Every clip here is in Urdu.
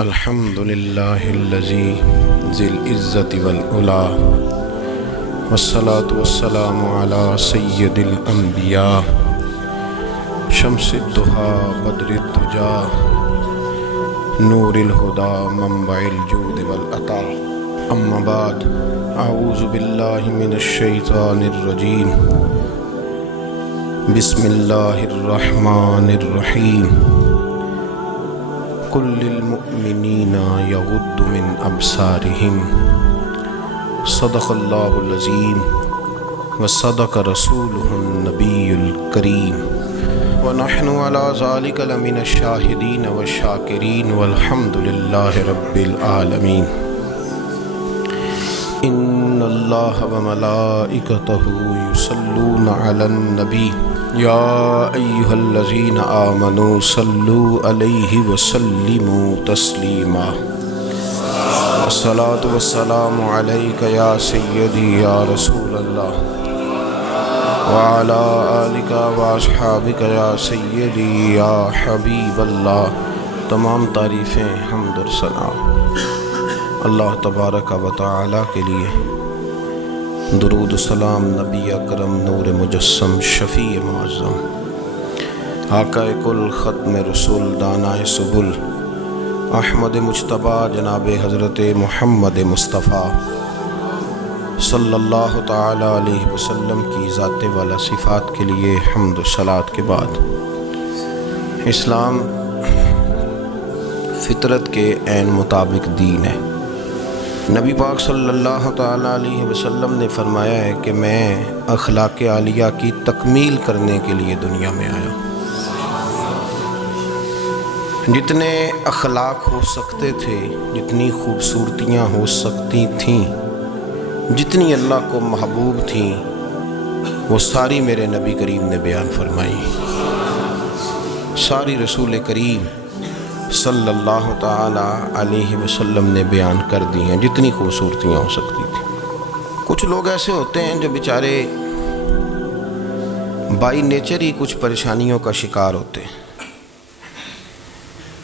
الحمد للہ الذی ذی العزت والعلا والصلاة والسلام علی سید الانبیاء شمس الضحیٰ بدر الدجا نور الہدی منبع الجود والعطا اما بعد اعوذ باللہ من الشیطان الرجیم بسم اللہ الرحمن الرحیم قل للمؤمنین یغضوا من ابصارہم صدق اللہ العظیم وصدق رسولہ النبی الکریم ونحن علی ذلک لمن الشاہدین والشاکرین والحمد للہ رب العالمین ان اللہ وملائکتہ یصلون علی النبی یا ایہا الذین آمنوا صلوا علیہ وسلموا تسلیما الصلاة والسلام علیک یا سیدی یا رسول اللہ وعلی آلک واصحابک یا سیدی یا حبیب اللہ۔ تمام تعریفیں حمد و ثنا اللہ تبارک و تعالی کے لیے، درود و سلام نبی اکرم نور مجسم شفیع معظم آقا کل ختم رسول دانائے سبل احمد مجتبیٰ جناب حضرت محمد مصطفیٰ صلی اللہ تعالی علیہ وسلم کی ذات والا صفات کے لیے حمد و صلوات کے بعد، اسلام فطرت کے عین مطابق دین ہے۔ نبی پاک صلی اللہ تعالی علیہ وسلم نے فرمایا ہے کہ میں اخلاق عالیہ کی تکمیل کرنے کے لیے دنیا میں آیا۔ جتنے اخلاق ہو سکتے تھے، جتنی خوبصورتیاں ہو سکتی تھیں، جتنی اللہ کو محبوب تھیں، وہ ساری میرے نبی کریم نے بیان فرمائی، ساری رسول کریم صلی اللہ تعالی علیہ وسلم نے بیان کر دی ہیں، جتنی خوبصورتیاں ہو سکتی تھیں۔ کچھ لوگ ایسے ہوتے ہیں جو بیچارے بائی نیچر ہی کچھ پریشانیوں کا شکار ہوتے ہیں،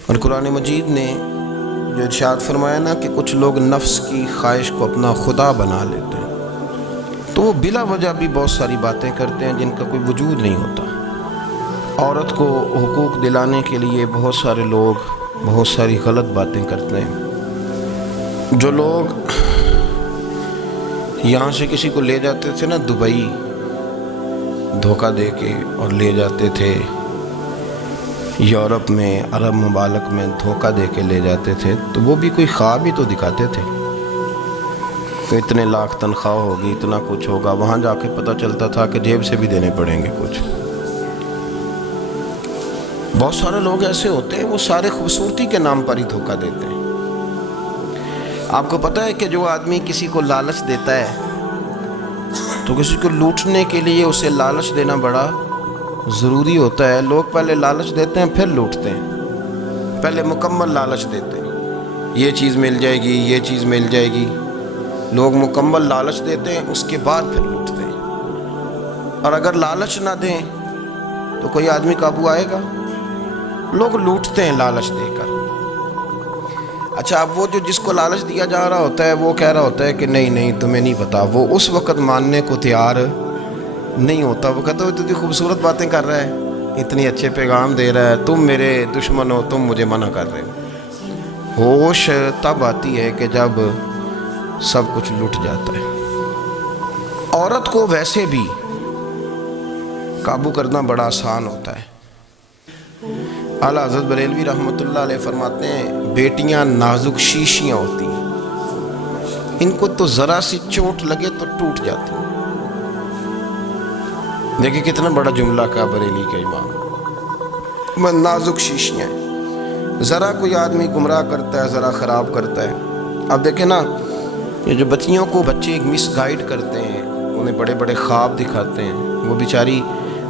اور قرآن مجید نے جو ارشاد فرمایا نا کہ کچھ لوگ نفس کی خواہش کو اپنا خدا بنا لیتے ہیں، تو وہ بلا وجہ بھی بہت ساری باتیں کرتے ہیں جن کا کوئی وجود نہیں ہوتا۔ عورت کو حقوق دلانے کے لیے بہت سارے لوگ بہت ساری غلط باتیں کرتے ہیں۔ جو لوگ یہاں سے کسی کو لے جاتے تھے نا دبئی، دھوکہ دے کے اور لے جاتے تھے یورپ میں، عرب ممالک میں دھوکہ دے کے لے جاتے تھے، تو وہ بھی کوئی خواب ہی تو دکھاتے تھے کہ اتنے لاکھ تنخواہ ہوگی، اتنا کچھ ہوگا۔ وہاں جا کے پتہ چلتا تھا کہ جیب سے بھی دینے پڑیں گے کچھ۔ بہت سارے لوگ ایسے ہوتے ہیں، وہ سارے خوبصورتی کے نام پر ہی دھوکہ دیتے ہیں۔ آپ کو پتہ ہے کہ جو آدمی کسی کو لالچ دیتا ہے تو کسی کو لوٹنے کے لیے اسے لالچ دینا بڑا ضروری ہوتا ہے۔ لوگ پہلے لالچ دیتے ہیں پھر لوٹتے ہیں، پہلے مکمل لالچ دیتے ہیں، یہ چیز مل جائے گی، یہ چیز مل جائے گی۔ لوگ مکمل لالچ دیتے ہیں، اس کے بعد پھر لوٹتے ہیں۔ اور اگر لالچ نہ دیں تو کوئی آدمی قابو آئے گا؟ لوگ لوٹتے ہیں لالچ دے کر۔ اچھا، اب وہ جو جس کو لالچ دیا جا رہا ہوتا ہے وہ کہہ رہا ہوتا ہے کہ نہیں نہیں تمہیں نہیں پتا، وہ اس وقت ماننے کو تیار نہیں ہوتا۔ وہ کہتا ہے اتنی خوبصورت باتیں کر رہا ہے، اتنی اچھے پیغام دے رہا ہے، تم میرے دشمن ہو، تم مجھے منع کر رہے ہو۔ ہوش تب آتی ہے کہ جب سب کچھ لٹ جاتا ہے۔ عورت کو ویسے بھی قابو کرنا بڑا آسان ہوتا ہے۔ اعلیٰ حضرت بریلوی رحمۃ اللہ علیہ فرماتے ہیں بیٹیاں نازک شیشیاں ہوتی ہیں، ان کو تو ذرا سی چوٹ لگے تو ٹوٹ جاتی ہیں۔ دیکھیں کتنا بڑا جملہ کہا بریلی کے امام، نازک شیشیاں ہیں۔ ذرا کوئی آدمی گمراہ کرتا ہے، ذرا خراب کرتا ہے۔ اب دیکھیں نا، یہ جو بچیوں کو بچے مس گائیڈ کرتے ہیں، انہیں بڑے بڑے خواب دکھاتے ہیں، وہ بیچاری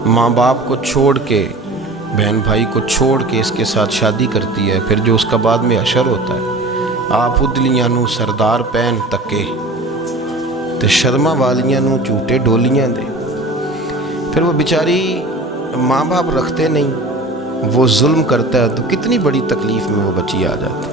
ماں باپ کو چھوڑ کے، بہن بھائی کو چھوڑ کے اس کے ساتھ شادی کرتی ہے، پھر جو اس کا بعد میں حشر ہوتا ہے، آپ ادلیاں نو سردار پہن تکے تے شرما والیاں نو جھوٹے ڈولیاں دے۔ پھر وہ بیچاری ماں باپ رکھتے نہیں، وہ ظلم کرتا ہے تو کتنی بڑی تکلیف میں وہ بچی آ جاتی۔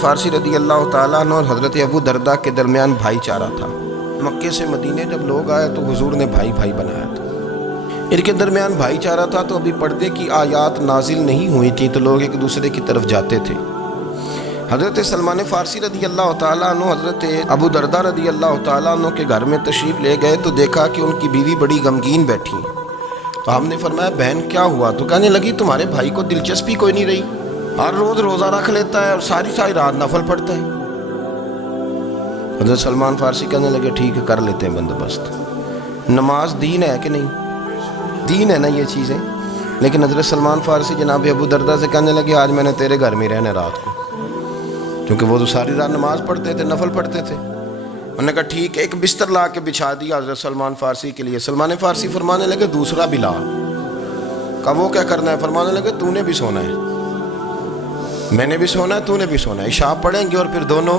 فارسی رضی اللہ تعالیٰ عنہ اور حضرت ابو دردہ کے درمیان بھائی چارہ تھا۔ مکے سے مدینے جب لوگ آئے تو حضور نے بھائی بھائی بنایا تھا، ان کے درمیان بھائی چارہ تھا، تو ابھی پردے کی آیات نازل نہیں ہوئی تھی تو لوگ ایک دوسرے کی طرف جاتے تھے۔ حضرت سلمان فارسی رضی اللہ تعالیٰ عنہ حضرت ابو دردہ رضی اللہ تعالیٰ عنہ کے گھر میں تشریف لے گئے تو دیکھا کہ ان کی بیوی بڑی غمگین بیٹھی ہیں۔ تو ہم نے فرمایا بہن کیا ہوا؟ تو کہنے لگی تمہارے بھائی کو دلچسپی کوئی نہیں رہی، ہر روز روزہ رکھ لیتا ہے اور ساری رات نفل پڑھتا ہے۔ حضرت سلمان فارسی کہنے لگے ٹھیک ہے کر لیتے ہیں بندوبست۔ نماز دین ہے کہ نہیں؟ دین ہے نا یہ چیزیں۔ لیکن حضرت سلمان فارسی جناب ابو دردہ سے کہنے لگے آج میں نے تیرے گھر میں رہنا رات کو، کیونکہ وہ تو ساری رات نماز پڑھتے تھے، نفل پڑھتے تھے۔ انہوں نے کہا ٹھیک ہے، ایک بستر لا کے بچھا دیا حضرت سلمان فارسی کے لیے۔ سلمان فارسی فرمانے لگے دوسرا بھی لا۔ کہا وہ کیا کرنا ہے؟ فرمانے لگے تو نے بھی سونا ہے، میں نے بھی سونا ہے، تو نے بھی سونا ہے، عشاء پڑھیں گے اور پھر دونوں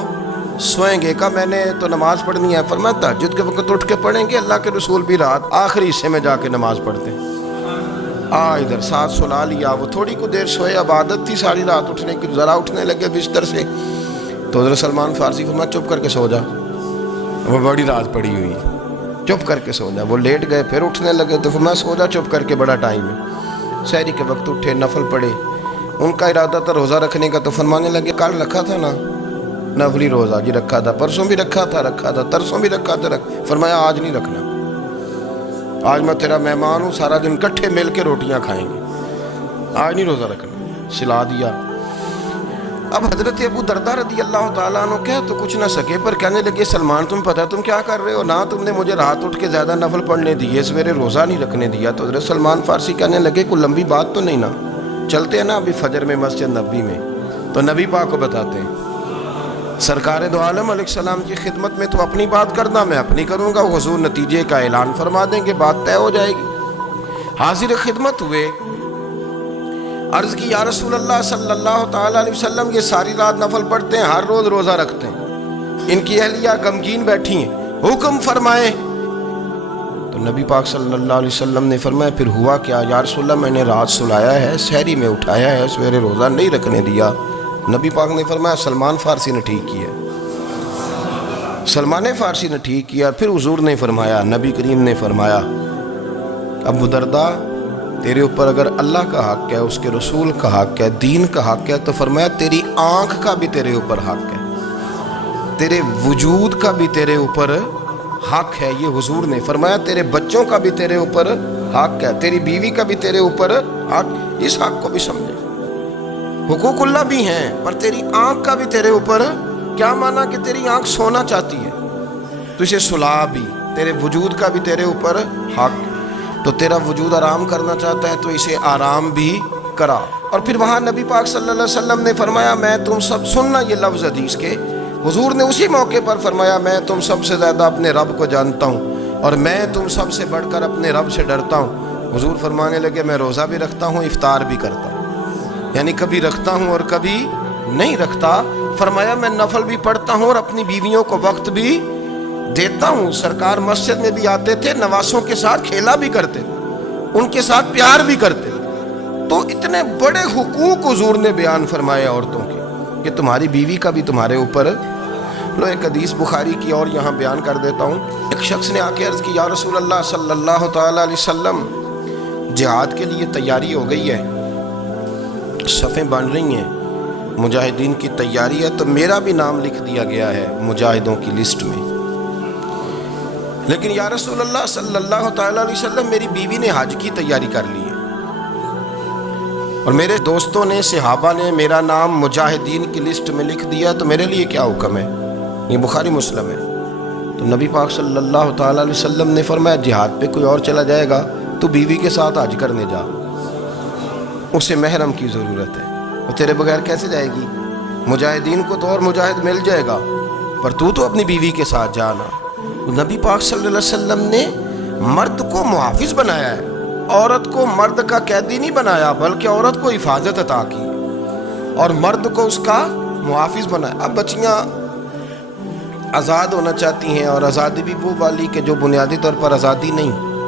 سوئیں گے۔ کہا میں نے تو نماز پڑھنی ہے۔ فرمایا تہجد کے وقت اٹھ کے پڑھیں گے، اللہ کے رسول بھی رات آخری حصے میں جا کے نماز پڑھتے ہیں۔ ادھر ساتھ سلا لیا، وہ تھوڑی کو دیر سوئے، اب عادت تھی ساری رات اٹھنے کی، ذرا اٹھنے لگے بستر سے تو حضرت سلمان فارسی فرمایا چپ کر کے سو جا، وہ بڑی رات پڑی ہوئی، چپ کر کے سو جا۔ وہ لیٹ گئے، پھر اٹھنے لگے تو فرمایا سو جا چپ کر کے، بڑا ٹائم ہے۔ سحری کے وقت اٹھے، نفل پڑھے، ان کا ارادہ تھا روزہ رکھنے کا، تو فرمانے لگے کل رکھا تھا نا نفلی روزہ؟ جی رکھا تھا۔ پرسوں بھی رکھا تھا؟ ترسوں بھی رکھا تھا۔ فرمایا آج نہیں رکھنا، آج میں تیرا مہمان ہوں، سارا دن کٹھے مل کے روٹیاں کھائیں گے، آج نہیں روزہ رکھنا، سلا دیا۔ اب حضرت ابو دردہ رضی اللہ تعالیٰ عنہ کہہ تو کچھ نہ سکے، پر کہنے لگے سلمان تم پتہ تم کیا کر رہے ہو، نہ تم نے مجھے رات اٹھ کے زیادہ نفل پڑھنے دیے، سویرے روزہ نہیں رکھنے دیا۔ تو حضرت سلمان فارسی کہنے لگے کوئی لمبی بات تو نہیں نا، چلتے ہیں نا ابھی فجر میں مسجد نبی میں، تو نبی پاک کو بتاتے ہیں۔ سرکار دو عالم علیہ السلام کی خدمت میں تو اپنی بات کرنا، میں اپنی کروں گا، حضور نتیجے کا اعلان فرما دیں گے، بات طے ہو جائے گی۔ حاضر خدمت ہوئے، عرض کی یا رسول اللہ صلی اللہ تعالیٰ علیہ وسلم یہ ساری رات نفل پڑھتے ہیں، ہر روز روزہ رکھتے ہیں، ان کی اہلیہ غمگین بیٹھی ہیں، حکم فرمائیں۔ تو نبی پاک صلی اللہ علیہ وسلم نے فرمایا پھر ہوا کیا؟ یا رسول اللہ میں نے رات سلایا ہے، سحری میں اٹھایا ہے، سویرے روزہ نہیں رکھنے دیا۔ نبی پاک نے فرمایا سلمان فارسی نے ٹھیک کیا، سلمان فارسی نے ٹھیک کیا۔ پھر حضور نے فرمایا، نبی کریم نے فرمایا ابو دردہ تیرے اوپر اگر اللہ کا حق ہے، اس کے رسول کا حق ہے، دین کا حق ہے، تو فرمایا تیری آنکھ کا بھی تیرے اوپر حق ہے، تیرے وجود کا بھی تیرے اوپر حق ہے۔ یہ حضور نے فرمایا تیرے بچوں کا بھی تیرے اوپر حق ہے، تیری بیوی کا بھی تیرے اوپر حق۔ اس حق کو بھی سمجھے، حقوق اللہ بھی ہیں، پر تیری آنکھ کا بھی تیرے اوپر کیا مانا کہ تیری آنکھ سونا چاہتی ہے تو اسے سلا بھی، تیرے وجود کا بھی تیرے اوپر حق، تو تیرا وجود آرام کرنا چاہتا ہے تو اسے آرام بھی کرا۔ اور پھر وہاں نبی پاک صلی اللہ علیہ وسلم نے فرمایا میں تم سب سننا یہ لفظ حدیث کے، حضور نے اسی موقع پر فرمایا میں تم سب سے زیادہ اپنے رب کو جانتا ہوں اور میں تم سب سے بڑھ کر اپنے رب سے ڈرتا ہوں۔ حضور فرمانے لگے میں روزہ بھی رکھتا ہوں، افطار بھی کرتا ہوں، یعنی کبھی رکھتا ہوں اور کبھی نہیں رکھتا۔ فرمایا میں نفل بھی پڑھتا ہوں اور اپنی بیویوں کو وقت بھی دیتا ہوں۔ سرکار مسجد میں بھی آتے تھے، نواسوں کے ساتھ کھیلا بھی کرتے تھے، ان کے ساتھ پیار بھی کرتے تھے۔ تو اتنے بڑے حقوق حضور نے بیان فرمائے عورتوں کے کہ تمہاری بیوی کا بھی تمہارے اوپر۔ لو ایک حدیث بخاری کی اور یہاں بیان کر دیتا ہوں۔ ایک شخص نے آ کے عرض کی یا رسول اللہ صلی اللہ تعالیٰ علیہ وسلم جہاد کے لیے تیاری ہو گئی ہے، صفیں بن رہی ہیں، مجاہدین کی تیاری ہے، تو میرا بھی نام لکھ دیا گیا ہے مجاہدوں کی لسٹ میں، لیکن یا رسول اللہ صلی اللہ تعالیٰ علیہ وسلم میری بیوی نے حج کی تیاری کر لی ہے اور میرے دوستوں نے صحابہ نے میرا نام مجاہدین کی لسٹ میں لکھ دیا، تو میرے لیے کیا حکم ہے؟ یہ بخاری مسلم ہے۔ تو نبی پاک صلی اللہ تعالیٰ علیہ وسلم نے فرمایا جہاد پہ کوئی اور چلا جائے گا تو بیوی کے ساتھ حج کرنے جا، اسے محرم کی ضرورت ہے، وہ تیرے بغیر کیسے جائے گی؟ مجاہدین کو تو اور مجاہد مل جائے گا، پر تو اپنی بیوی کے ساتھ جانا۔ نبی پاک صلی اللہ علیہ وسلم نے مرد کو محافظ بنایا ہے، عورت کو مرد کا قیدی نہیں بنایا، بلکہ عورت کو حفاظت عطا کی اور مرد کو اس کا محافظ بنایا۔ اب بچیاں آزاد ہونا چاہتی ہیں، اور آزادی بھی وہ والی کہ جو بنیادی طور پر آزادی نہیں،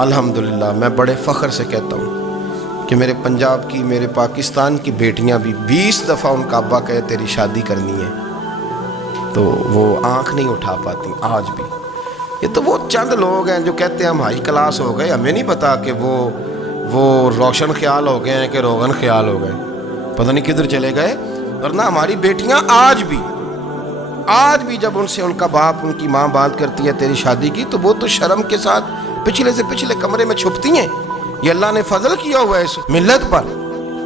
الحمدللہ میں بڑے فخر سے کہتا ہوں کہ میرے پنجاب کی، میرے پاکستان کی بیٹیاں بھی 20 دفعہ ان کا ابا کہے تیری شادی کرنی ہے تو وہ آنکھ نہیں اٹھا پاتی آج بھی۔ یہ تو وہ چند لوگ ہیں جو کہتے ہیں ہم ہائی کلاس ہو گئے، ہمیں نہیں پتا کہ وہ روشن خیال ہو گئے ہیں کہ روغن خیال ہو گئے، پتہ نہیں کدھر چلے گئے۔ ورنہ ہماری بیٹیاں آج بھی جب ان سے ان کا باپ، ان کی ماں بات کرتی ہے تیری شادی کی، تو وہ تو شرم کے ساتھ پچھلے سے پچھلے کمرے میں چھپتی ہیں۔ یہ اللہ نے فضل کیا ہوا ہے اس ملت پر۔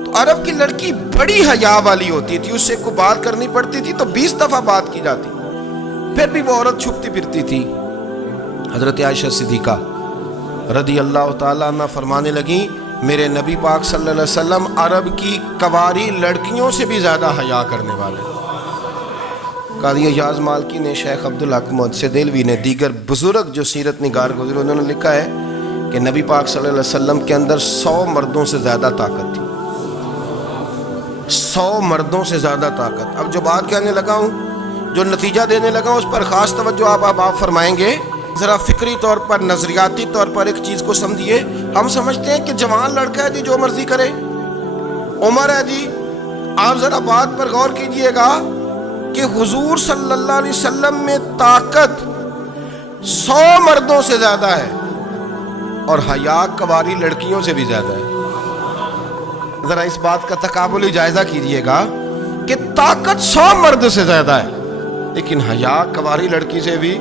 تو عرب کی لڑکی بڑی حیا والی ہوتی تھی، اس سے کوئی بات کرنی پڑتی تھی تو 20 دفعہ بات کی جاتی، پھر بھی وہ عورت چھپتی پھرتی تھی۔ حضرت عائشہ صدیقہ رضی اللہ تعالیٰ عنہ فرمانے لگیں میرے نبی پاک صلی اللہ علیہ وسلم عرب کی کواری لڑکیوں سے بھی زیادہ حیا کرنے والے۔ قاضی اعجاز مالکی نے، شیخ عبدالحق محدث دہلوی نے، دیگر بزرگ جو سیرت نگار گزرے، انہوں نے لکھا ہے کہ نبی پاک صلی اللہ علیہ وسلم کے اندر 100 مردوں سے زیادہ طاقت تھی، 100 مردوں سے زیادہ طاقت۔ اب جو بات کہنے لگا ہوں، جو نتیجہ دینے لگا ہوں، اس پر خاص توجہ آپ فرمائیں گے۔ ذرا فکری طور پر، نظریاتی طور پر ایک چیز کو سمجھیے۔ ہم سمجھتے ہیں کہ جوان لڑکا ہے جی جو مرضی کرے، عمر ہے جی۔ آپ ذرا بات پر غور کیجئے گا کہ حضور صلی اللہ علیہ وسلم میں طاقت 100 مردوں سے زیادہ ہے اور حیا کواری لڑکیوں سے بھی زیادہ ہے۔ ذرا اس بات کا تقابلی جائزہ کیجئے گا کہ طاقت 100 مرد سے زیادہ ہے لیکن حیا کواری لڑکی سے بھی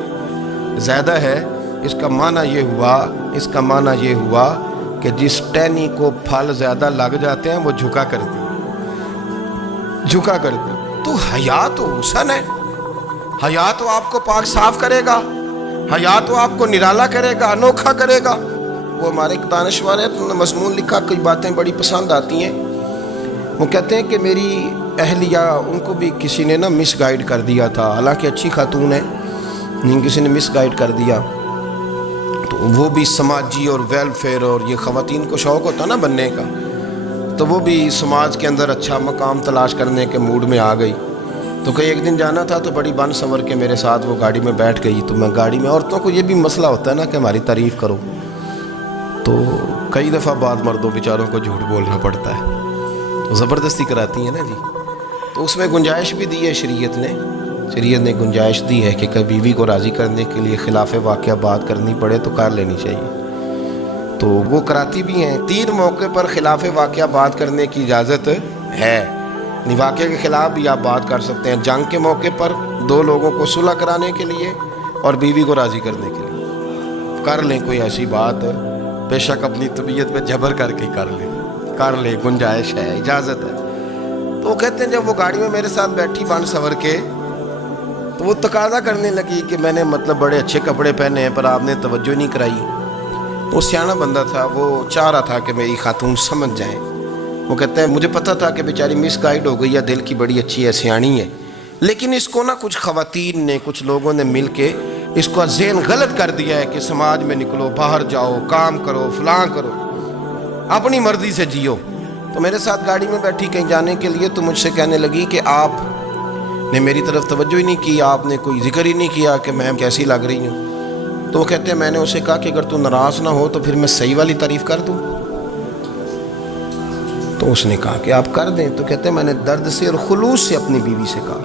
زیادہ ہے۔ اس کا معنی یہ ہوا کہ جس ٹہنی کو پھل زیادہ لگ جاتے ہیں وہ جھکا کرتی۔ تو حیا تو حسن ہے، حیا تو آپ کو پاک صاف کرے گا، حیا تو آپ کو نرالا کرے گا، انوکھا کرے گا۔ وہ ہمارے ایک دانشور ہے، انہوں نے مضمون لکھا، کئی باتیں بڑی پسند آتی ہیں۔ وہ کہتے ہیں کہ میری اہلیہ، ان کو بھی کسی نے مس گائیڈ کر دیا تھا، حالانکہ اچھی خاتون ہے، کسی نے مس گائیڈ کر دیا۔ تو وہ بھی سماجی اور ویلفیئر، اور یہ خواتین کو شوق ہوتا نا بننے کا، تو وہ بھی سماج کے اندر اچھا مقام تلاش کرنے کے موڈ میں آ گئی۔ تو کئی ایک دن جانا تھا تو بڑی بن سنور کے میرے ساتھ وہ گاڑی میں بیٹھ گئی۔ تو میں گاڑی میں، عورتوں کو یہ بھی مسئلہ ہوتا ہے نا کہ ہماری تعریف کرو، تو کئی دفعہ بعد مردوں بیچاروں کو جھوٹ بولنا پڑتا ہے، تو زبردستی کراتی ہیں نا جی۔ تو اس میں گنجائش بھی دی ہے شریعت نے گنجائش دی ہے کہ کبھی بیوی کو راضی کرنے کے لیے خلاف واقعہ بات کرنی پڑے تو کر لینی چاہیے، تو وہ کراتی بھی ہیں۔ 3 موقع پر خلاف واقعہ بات کرنے کی اجازت ہے، واقعے کے خلاف بھی آپ بات کر سکتے ہیں۔ جنگ کے موقع پر 2 لوگوں کو صلح کرانے کے لیے اور بیوی کو راضی کرنے کے لیے کر لیں کوئی ایسی بات، بے شک اپنی طبیعت پہ جبر کر کے کر لیں، گنجائش ہے، اجازت ہے۔ تو وہ کہتے ہیں جب وہ گاڑی میں میرے ساتھ بیٹھی بن سنور کے، تو وہ تقاضا کرنے لگی کہ میں نے بڑے اچھے کپڑے پہنے ہیں پر آپ نے توجہ نہیں کرائی۔ وہ سیانا بندہ تھا، وہ چاہ رہا تھا کہ میری خاتون سمجھ جائیں۔ وہ کہتے ہیں مجھے پتا تھا کہ بیچاری مس گائیڈ ہو گئی ہے، دل کی بڑی اچھی ہے، سیانی ہے، لیکن اس کو کچھ خواتین نے، کچھ لوگوں نے مل کے اس کو ذہن غلط کر دیا ہے کہ سماج میں نکلو، باہر جاؤ، کام کرو، فلاں کرو، اپنی مرضی سے جیو۔ تو میرے ساتھ گاڑی میں بیٹھی کہیں جانے کے لیے، تو مجھ سے کہنے لگی کہ آپ نے میری طرف توجہ ہی نہیں کی، آپ نے کوئی ذکر ہی نہیں کیا کہ میں کیسی لگ رہی ہوں۔ تو وہ کہتے ہیں میں نے اسے کہا کہ اگر تو ناراض نہ ہو تو پھر میں صحیح والی تعریف کر دوں۔ تو اس نے کہا کہ آپ کر دیں۔ تو کہتے ہیں میں نے درد سے اور خلوص سے اپنی بیوی سے کہا،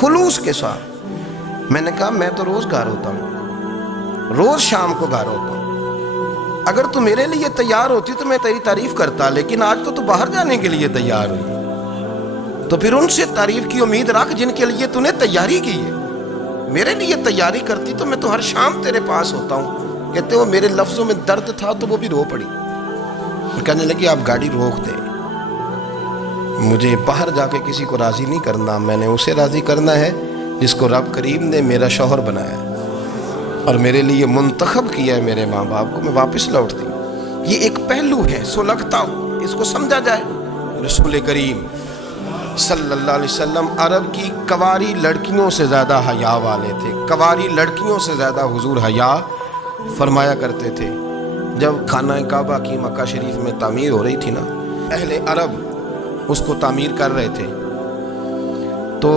خلوص کے ساتھ میں نے کہا میں تو روز گھر ہوتا ہوں، روز شام کو گھر ہوتا ہوں، اگر تو میرے لیے تیار ہوتی تو میں تیری تعریف کرتا، لیکن آج تو باہر جانے کے لیے تیار ہوئی، تو پھر ان سے تعریف کی امید رکھ جن کے لیے تو نے تیاری کی ہے۔ میرے لیے تیاری کرتی تو میں تو ہر شام تیرے پاس ہوتا ہوں۔ کہتے وہ میرے لفظوں میں درد تھا تو وہ بھی رو پڑی، کہنے لگی آپ گاڑی روک دیں، مجھے باہر جا کے کسی کو راضی نہیں کرنا، میں نے اسے راضی کرنا ہے جس کو رب کریم نے میرا شوہر بنایا اور میرے لیے منتخب کیا ہے میرے ماں باپ کو، میں واپس لوٹتی ہوں۔ یہ ایک پہلو ہے سلگتا ہوں، اس کو سمجھا جائے۔ رسول کریم صلی اللہ علیہ وسلم عرب کی کواری لڑکیوں سے زیادہ حیا والے تھے، کواری لڑکیوں سے زیادہ حضور حیا فرمایا کرتے تھے۔ جب خانہ کعبہ کی مکہ شریف میں تعمیر ہو رہی تھی نا، اہل عرب اس کو تعمیر کر رہے تھے، تو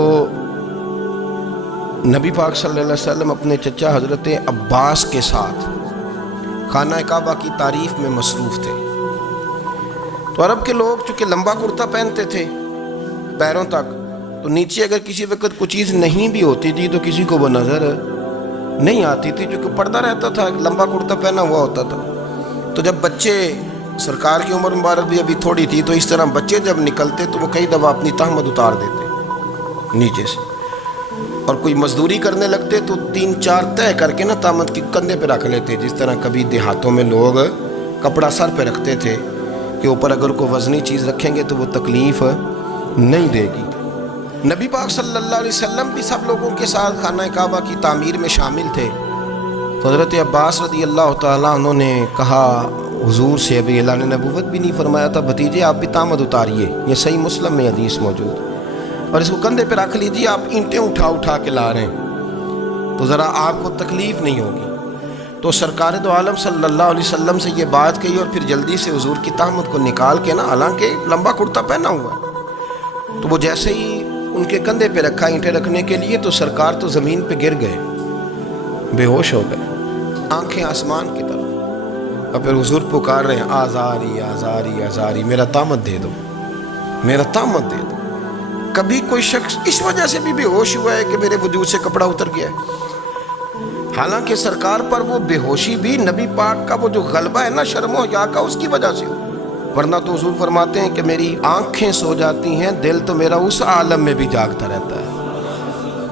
نبی پاک صلی اللہ علیہ وسلم اپنے چچا حضرت عباس کے ساتھ خانہ کعبہ کی تعریف میں مصروف تھے. تو عرب کے لوگ چونکہ لمبا کرتا پہنتے تھے پیروں تک، تو نیچے اگر کسی وقت کوئی چیز نہیں بھی ہوتی تھی تو کسی کو وہ نظر نہیں آتی تھی، چونکہ پردہ رہتا تھا، لمبا کرتا پہنا ہوا ہوتا تھا. تو جب بچے، سرکار کی عمر مبارک بھی ابھی تھوڑی تھی، تو اس طرح بچے جب نکلتے تو وہ کئی دفعہ اپنی تہمت اتار دیتے نیچے سے، اور کوئی مزدوری کرنے لگتے تو 3-4 طے کر کے نا تہمت کی کندھے پہ رکھ لیتے. جس طرح کبھی دیہاتوں میں لوگ کپڑا سر پہ رکھتے تھے کہ اوپر اگر کوئی وزنی چیز رکھیں گے تو وہ تکلیف نہیں دے گی. نبی پاک صلی اللہ علیہ وسلم بھی سب لوگوں کے ساتھ خانہ کعبہ کی تعمیر میں شامل تھے. تو حضرت عباس رضی اللہ تعالیٰ عنہ نے کہا حضور سے، ابھی اعلان نبوت بھی نہیں فرمایا تھا، بھتیجے آپ بھی تہمت اتاریے، یہ صحیح مسلم میں حدیث موجود، اور اس کو کندھے پہ رکھ لیجیے، آپ اینٹیں اٹھا اٹھا کے لا رہے ہیں تو ذرا آپ کو تکلیف نہیں ہوگی. تو سرکار دو عالم صلی اللہ علیہ وسلم سے یہ بات کہی، اور پھر جلدی سے حضور کی تہمت کو نکال کے نا، حالانکہ لمبا کرتا پہنا ہوا، تو وہ جیسے ہی ان کے کندھے پہ رکھا اینٹیں رکھنے کے لیے، تو سرکار تو زمین پہ گر گئے، بے ہوش ہو گئے، آنکھیں آسمان کی طرف، اور پھر حضور پکار رہے ہیں آزاری آزاری آزاری، میرا تہمت دے دو، میرا تہمت دے دو. کبھی کوئی شخص اس وجہ سے بھی بے ہوش ہوا ہے کہ میرے وجود سے کپڑا اتر گیا ہے؟ حالانکہ سرکار پر وہ بے ہوشی بھی نبی پاک کا وہ جو غلبہ ہے نا شرم و حیا کا، اس کی وجہ سے ہو، ورنہ تو حضور فرماتے ہیں کہ میری آنکھیں سو جاتی ہیں، دل تو میرا اس عالم میں بھی جاگتا رہتا ہے.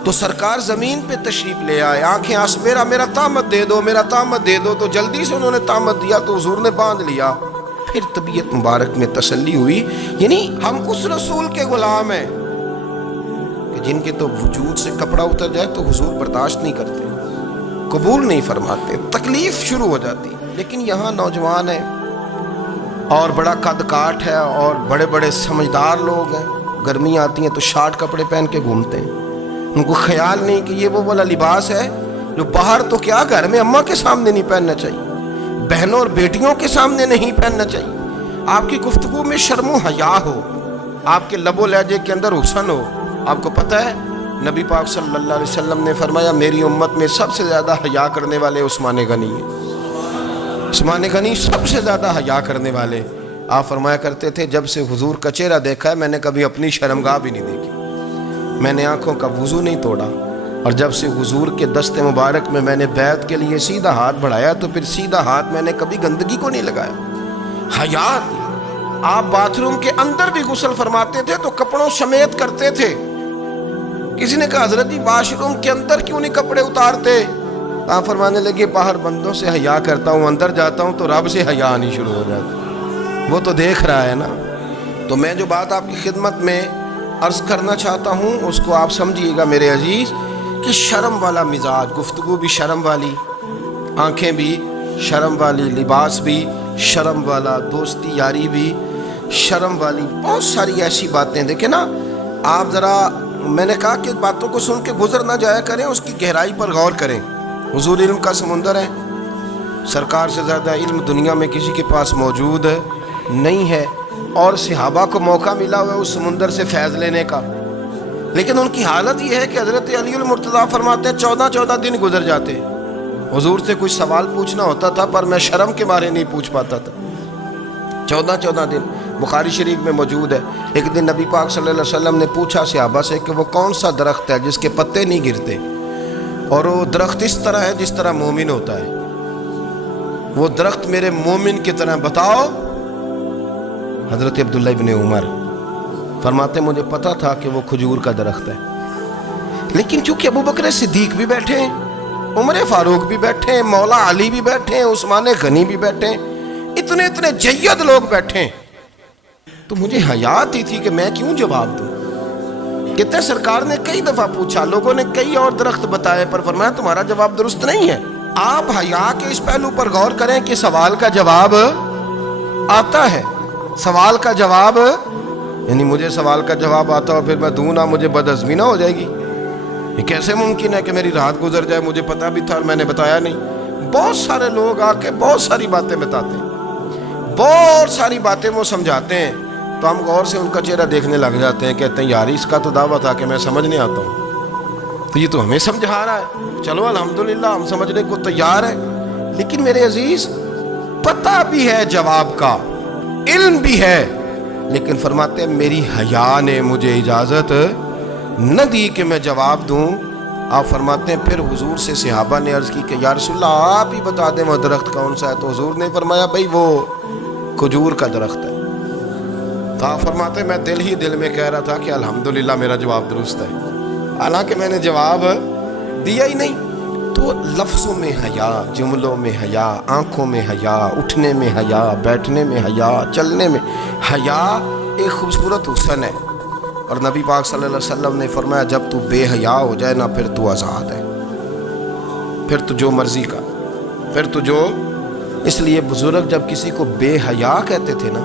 تو سرکار زمین پہ تشریف لے آئے، آنکھیں میرا تہمت دے دو، میرا تہمت دے دو. تو جلدی سے انہوں نے تہمت دیا تو حضور نے باندھ لیا. پھر طبیعت مبارک میں تسلی ہوئی، یعنی ہم اس رسول کے غلام ہیں کہ جن کے تو وجود سے کپڑا اتر جائے تو حضور برداشت نہیں کرتے، قبول نہیں فرماتے، تکلیف شروع ہو جاتی. لیکن یہاں نوجوان ہیں اور بڑا قد کاٹ ہے اور بڑے بڑے سمجھدار لوگ ہیں، گرمی آتی ہیں تو شارٹ کپڑے پہن کے گھومتے ہیں. ان کو خیال نہیں کہ یہ وہ والا لباس ہے جو باہر تو کیا گھر میں اماں کے سامنے نہیں پہننا چاہیے، بہنوں اور بیٹیوں کے سامنے نہیں پہننا چاہیے. آپ کی گفتگو میں شرم و حیا ہو، آپ کے لب و لہجے کے اندر حسن ہو. آپ کو پتہ ہے نبی پاک صلی اللہ علیہ وسلم نے فرمایا میری امت میں سب سے زیادہ حیا کرنے والے عثمان غنی ہیں. عثمان غنی سب سے زیادہ حیا کرنے والے. آپ فرمایا کرتے تھے جب سے حضور کا چہرہ دیکھا ہے میں نے کبھی اپنی شرمگاہ بھی نہیں دیکھی، میں نے آنکھوں کا وضو نہیں توڑا، اور جب سے حضور کے دست مبارک میں میں نے بیعت کے لیے سیدھا ہاتھ بڑھایا تو پھر سیدھا ہاتھ میں نے کبھی گندگی کو نہیں لگایا. حیات. آپ باتھ روم کے اندر بھی غسل فرماتے تھے تو کپڑوں سمیت کرتے تھے. کسی نے کہا حضرت جی واش روم کے اندر کیوں نہیں کپڑے اتارتے؟ آپ فرمانے لگے باہر بندوں سے حیا کرتا ہوں، اندر جاتا ہوں تو رب سے حیا آنی شروع ہو جاتی، وہ تو دیکھ رہا ہے نا. تو میں جو بات آپ کی خدمت میں عرض کرنا چاہتا ہوں اس کو آپ سمجھیے گا میرے عزیز، کہ شرم والا مزاج، گفتگو بھی شرم والی، آنکھیں بھی شرم والی، لباس بھی شرم والا، دوستی یاری بھی شرم والی، بہت ساری ایسی باتیں. دیکھیں نا آپ ذرا، میں نے کہا کہ باتوں کو سن کے گزر نہ جایا کریں، اس کی گہرائی پر غور کریں. حضور علم کا سمندر ہے، سرکار سے زیادہ علم دنیا میں کسی کے پاس موجود نہیں ہے، اور صحابہ کو موقع ملا ہوا ہے اس سمندر سے فیض لینے کا. لیکن ان کی حالت یہ ہے کہ حضرت علی المرتضیٰ فرماتے ہیں 14 دن گزر جاتے. حضور سے کچھ سوال پوچھنا ہوتا تھا پر میں شرم کے بارے نہیں پوچھ پاتا تھا. 14 دن بخاری شریف میں موجود ہے. ایک دن نبی پاک صلی اللہ علیہ وسلم نے پوچھا صحابہ سے کہ وہ کون سا درخت ہے جس کے پتے نہیں گرتے، اور وہ درخت اس طرح ہے جس طرح مومن ہوتا ہے، وہ درخت میرے مومن کی طرح بتاؤ. حضرت عبداللہ ابن عمر فرماتے مجھے پتا تھا کہ وہ کھجور کا درخت ہے، لیکن چونکہ ابو بکر صدیق بھی بیٹھے ہیں، عمر فاروق بھی بیٹھے ہیں، مولا علی بھی بیٹھے ہیں، عثمان غنی بھی بیٹھے ہیں، اتنے جید لوگ بیٹھے ہیں، تو مجھے حیا آتی تھی کہ میں کیوں جواب دوں. کہتے ہیں سرکار نے کئی دفعہ پوچھا، لوگوں نے کئی اور درخت بتائے، پر فرمایا تمہارا جواب درست نہیں ہے. آپ حیا کے اس پہلو پر غور کریں کہ سوال کا جواب آتا ہے. سوال کا جواب، یعنی مجھے سوال کا جواب آتا اور پھر میں دوں نہ، مجھے بدعزمی نہ ہو جائے گی؟ یہ کیسے ممکن ہے کہ میری رات گزر جائے، مجھے پتا بھی تھا اور میں نے بتایا نہیں؟ بہت سارے لوگ آ کے بہت ساری باتیں بتاتے ہیں، بہت ساری باتیں وہ سمجھاتے ہیں، تو ہم غور سے ان کا چہرہ دیکھنے لگ جاتے ہیں، کہتے ہیں یار اس کا تو دعویٰ تھا کہ میں سمجھنے آتا ہوں، تو یہ تو ہمیں سمجھا رہا ہے، چلو الحمدللہ ہم سمجھنے کو تیار ہیں. لیکن میرے عزیز پتہ بھی ہے جواب کا، علم بھی ہے، لیکن فرماتے ہیں میری حیا نے مجھے اجازت نہ دی کہ میں جواب دوں۔ آپ فرماتے ہیں پھر حضور سے صحابہ نے عرض کی کہ یا رسول اللہ آپ ہی بتا دیں وہ درخت کون سا ہے، تو حضور نے فرمایا بھئی وہ کھجور کا درخت ہے۔ تو آپ فرماتے ہیں میں دل میں کہہ رہا تھا کہ الحمدللہ میرا جواب درست ہے، حالانکہ میں نے جواب دیا ہی نہیں۔ تو لفظوں میں حیا، جملوں میں حیا، آنکھوں میں حیا، اٹھنے میں حیا، بیٹھنے میں حیا، چلنے میں حیا ایک خوبصورت حسن ہے۔ اور نبی پاک صلی اللہ علیہ وسلم نے فرمایا جب تو بے حیا ہو جائے نا پھر تو آزاد ہے، پھر تو جو مرضی کا، پھر تو جو۔ اس لیے بزرگ جب کسی کو بے حیا کہتے تھے نا،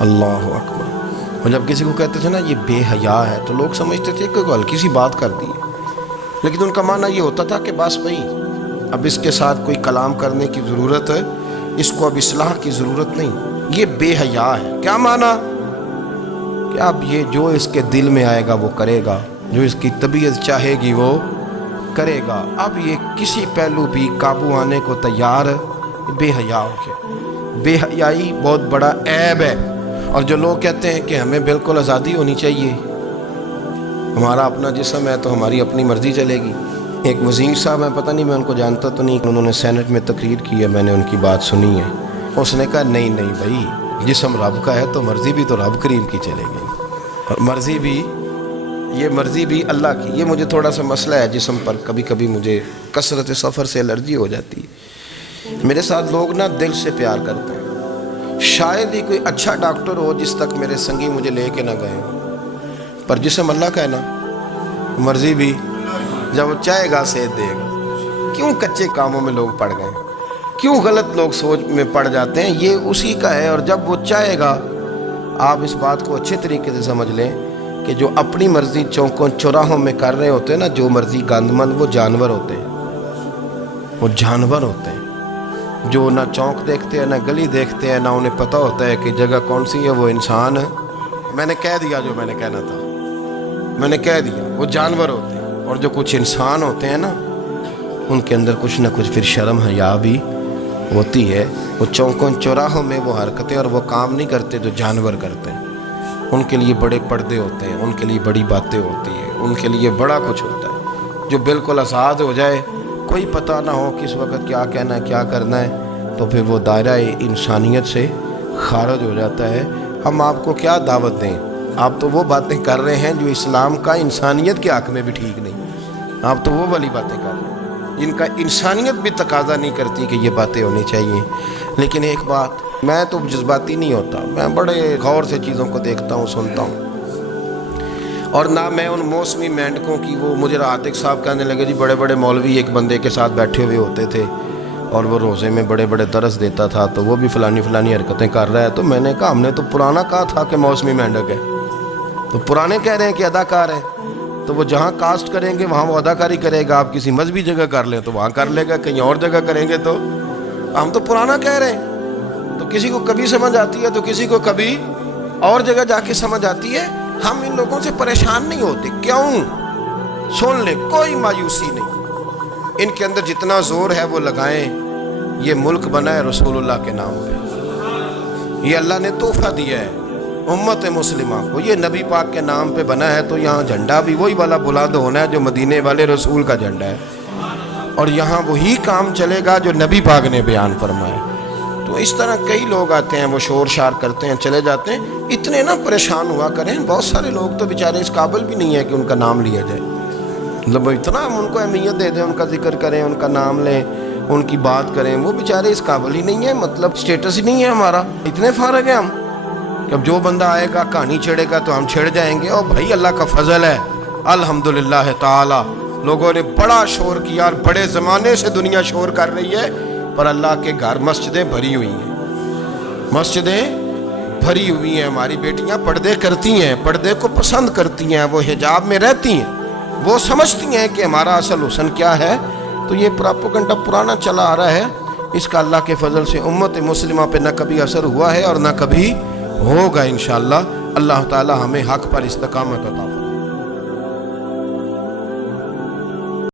اللہ اکبر، اور جب کسی کو کہتے تھے نا یہ بے حیا ہے تو لوگ سمجھتے تھے کہ ہلکی سی بات کر دی ہے، لیکن ان کا معنی یہ ہوتا تھا کہ بس بھائی اب اس کے ساتھ کوئی کلام کرنے کی ضرورت ہے، اس کو اب اصلاح کی ضرورت نہیں، یہ بے حیا ہے۔ کیا معنی کہ اب یہ جو اس کے دل میں آئے گا وہ کرے گا، جو اس کی طبیعت چاہے گی وہ کرے گا، اب یہ کسی پہلو بھی قابو آنے کو تیار بے حیا ہو گیا۔ بے حیائی بہت بڑا عیب ہے، اور جو لوگ کہتے ہیں کہ ہمیں بالکل آزادی ہونی چاہیے، ہمارا اپنا جسم ہے تو ہماری اپنی مرضی چلے گی۔ ایک وزیر صاحب ہیں، پتہ نہیں میں ان کو جانتا تو نہیں، انہوں نے سینٹ میں تقریر کی ہے، میں نے ان کی بات سنی ہے۔ اس نے کہا نہیں بھائی، جسم رب کا ہے تو مرضی بھی تو رب کریم کی چلے گی، اور مرضی بھی اللہ کی۔ یہ مجھے تھوڑا سا مسئلہ ہے جسم پر، کبھی کبھی مجھے کثرت سفر سے الرجی ہو جاتی ہے۔ میرے ساتھ لوگ نا دل سے پیار کرتے ہیں، شاید ہی کوئی اچھا ڈاکٹر ہو جس تک میرے سنگی مجھے لے کے نہ گئے ہوں، پر جسم اللہ کا ہے نا، مرضی بھی جب وہ چاہے گا صحت دے گا۔ کیوں کچے کاموں میں لوگ پڑ گئے، کیوں غلط لوگ سوچ میں پڑ جاتے ہیں، یہ اسی کا ہے۔ اور جب وہ چاہے گا، آپ اس بات کو اچھے طریقے سے سمجھ لیں کہ جو اپنی مرضی چوکوں چوراہوں میں کر رہے ہوتے ہیں نا، جو مرضی گاندمند، وہ جانور ہوتے ہیں، وہ جانور ہوتے ہیں جو نہ چونک دیکھتے ہیں، نہ گلی دیکھتے ہیں، نہ انہیں پتہ ہوتا ہے کہ جگہ کون سی ہے۔ وہ انسان، میں نے کہہ دیا جو میں نے کہنا تھا، میں نے کہہ دیا، وہ جانور ہوتے ہیں۔ اور جو کچھ انسان ہوتے ہیں نا، ان کے اندر کچھ نہ کچھ پھر شرم حیا بھی ہوتی ہے۔ وہ چوکوں چوراہوں میں وہ حرکتیں اور وہ کام نہیں کرتے جو جانور کرتے ہیں۔ ان کے لیے بڑے پردے ہوتے ہیں، ان کے لیے بڑی باتیں ہوتی ہیں، ان کے لیے بڑا کچھ ہوتا ہے۔ جو بالکل آزاد ہو جائے، کوئی پتہ نہ ہو کس وقت کیا کہنا ہے، کیا کرنا ہے، تو پھر وہ دائرہ انسانیت سے خارج ہو جاتا ہے۔ ہم آپ کو کیا دعوت دیں؟ آپ تو وہ باتیں کر رہے ہیں جو اسلام کا انسانیت کے حق میں بھی ٹھیک نہیں۔ آپ تو وہ والی باتیں کر رہے ہیں جن کا انسانیت بھی تقاضا نہیں کرتی کہ یہ باتیں ہونی چاہیے۔ لیکن ایک بات، میں تو جذباتی نہیں ہوتا، میں بڑے غور سے چیزوں کو دیکھتا ہوں، سنتا ہوں، اور نہ میں ان موسمی مینڈکوں کی۔ وہ مجھے عاتق صاحب کہنے لگے جی بڑے بڑے مولوی ایک بندے کے ساتھ بیٹھے ہوئے ہوتے تھے اور وہ روزے میں بڑے بڑے درس دیتا تھا، تو وہ بھی فلانی حرکتیں کر رہا ہے۔ تو میں نے کہا ہم نے تو پرانا کہا تھا کہ موسمی مینڈک ہے، تو پرانے کہہ رہے ہیں کہ اداکار ہے، تو وہ جہاں کاسٹ کریں گے وہاں وہ اداکاری کرے گا۔ آپ کسی مذہبی جگہ کر لیں تو وہاں کر لے گا، کہیں اور جگہ کریں گے تو ہم تو پرانا کہہ رہے ہیں۔ تو کسی کو کبھی سمجھ آتی ہے تو کسی کو کبھی اور جگہ جا کے سمجھ آتی ہے۔ ہم ان لوگوں سے پریشان نہیں ہوتے، کیوں؟ سن لیں، کوئی مایوسی نہیں، ان کے اندر جتنا زور ہے وہ لگائیں۔ یہ ملک بنا ہے رسول اللہ کے نام پہ، یہ اللہ نے تحفہ دیا ہے امت مسلمہ کو، یہ نبی پاک کے نام پہ بنا ہے، تو یہاں جھنڈا بھی وہی والا بلند ہونا ہے جو مدینے والے رسول کا جھنڈا ہے، اور یہاں وہی کام چلے گا جو نبی پاک نے بیان فرمایا۔ تو اس طرح کئی لوگ آتے ہیں، وہ شور شار کرتے ہیں، چلے جاتے ہیں۔ اتنے نہ پریشان ہوا کریں، بہت سارے لوگ تو بیچارے اس قابل بھی نہیں ہے کہ ان کا نام لیا جائے، مطلب اتنا ہم ان کو اہمیت دے دیں، ان کا ذکر کریں، ان کا نام لیں، ان کی بات کریں، وہ بیچارے اس قابل ہی نہیں ہے، مطلب سٹیٹس ہی نہیں ہے ہمارا، اتنے فارغ ہیں ہم کہ اب جو بندہ آئے گا کہانی چھیڑے گا تو ہم چھیڑ جائیں گے۔ اور بھائی اللہ کا فضل ہے الحمدللہ تعالی، لوگوں نے بڑا شور کیا، اور بڑے زمانے سے دنیا شور کر رہی ہے، پر اللہ کے گھر مسجدیں بھری ہوئی ہیں، مسجدیں بھری ہوئی ہیں۔ ہماری بیٹیاں پردے کرتی ہیں، پردے کو پسند کرتی ہیں، وہ حجاب میں رہتی ہیں، وہ سمجھتی ہیں کہ ہمارا اصل حسن کیا ہے۔ تو یہ پراپوگنڈا پرانا چلا آ رہا ہے، اس کا اللہ کے فضل سے امت مسلمہ پہ نہ کبھی اثر ہوا ہے اور نہ کبھی ہوگا انشاءاللہ۔ اللہ تعالی ہمیں حق پر استقامت عطا فرمائے۔